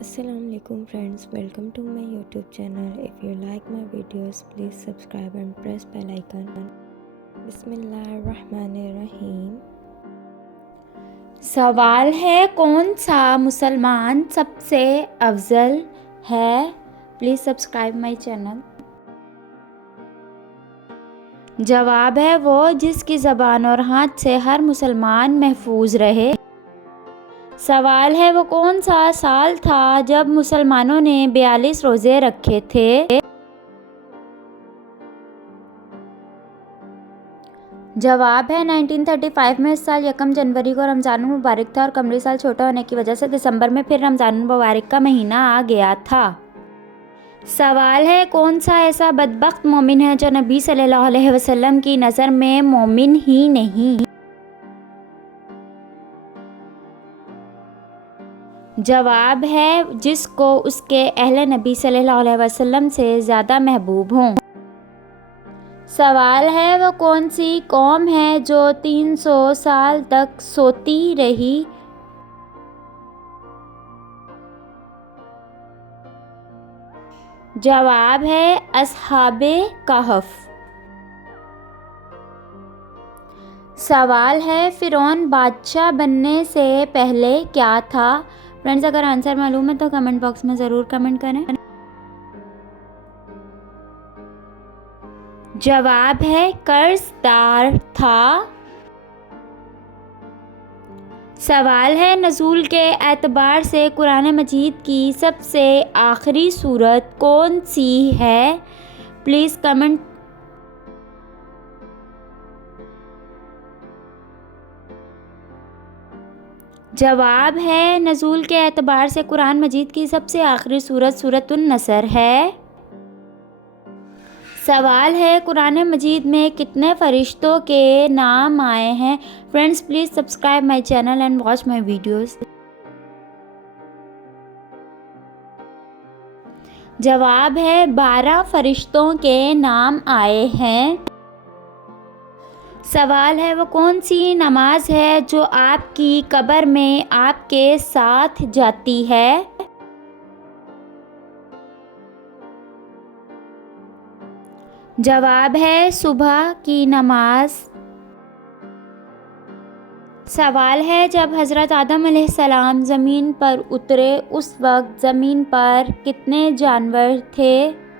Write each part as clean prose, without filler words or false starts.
Assalamualaikum friends, welcome to my YouTube channel. If you like my videos, please subscribe and press bell icon. बिस्मिल्लाहिर्रहमानिर्रहीम। सवाल है, कौन सा मुसलमान सबसे अफजल है? Please subscribe my channel. जवाब है वो जिसकी ज़बान और हाथ से हर मुसलमान महफूज रहे। सवाल है, वो कौन सा साल था जब मुसलमानों ने 42 रोज़े रखे थे? जवाब है 1935 में। इस साल 1 जनवरी को रमज़ान मुबारक था और कमरी साल छोटा होने की वजह से दिसंबर में फिर रमज़ान मुबारक का महीना आ गया था। सवाल है, कौन सा ऐसा बदबख्त मोमिन है जो नबी सल्लल्लाहु अलैहि वसल्लम की नज़र में मोमिन ही नहीं? जवाब है जिसको उसके अहले नबी सल्लल्लाहु अलैहि वसल्लम से ज़्यादा महबूब हों। सवाल है, वो कौन सी कौम है जो 300 साल तक सोती रही? जवाब है अस्हाबे कहफ। सवाल है, फ़िरौन बादशाह बनने से पहले क्या था? फ्रेंड्स, अगर आंसर मालूम है तो कमेंट बॉक्स में ज़रूर कमेंट करें। जवाब है कर्जदार था। सवाल है, नज़ूल के एतबार से कुरान मजीद की सबसे आखिरी सूरत कौन सी है? Please comment. जवाब है नज़ूल के एतबार से कुरान मजीद की सबसे आखिरी सूरत सूरतुन नसर है। सवाल है, कुरान मजीद में कितने फ़रिश्तों के नाम आए हैं? Friends, please subscribe my channel and watch my videos. जवाब है 12 फ़रिश्तों के नाम आए हैं। सवाल है, वो कौन सी नमाज है जो आपकी कब्र में आपके साथ जाती है? जवाब है सुबह की नमाज। सवाल है, जब हज़रत आदम अलैहिस्सलाम ज़मीन पर उतरे उस वक्त ज़मीन पर कितने जानवर थे?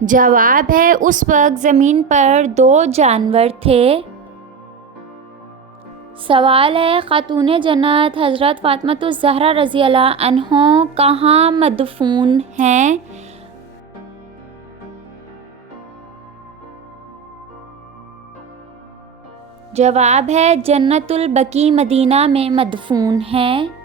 जवाब है उस वक्त ज़मीन पर 2 जानवर थे। सवाल है, खातून जन्नत हज़रत फ़ातिमातुज़ ज़हरा रज़ी अल्लाह अन्हा कहाँ मदफून हैं? जवाब है जन्नतुल बकी मदीना में मदफून हैं।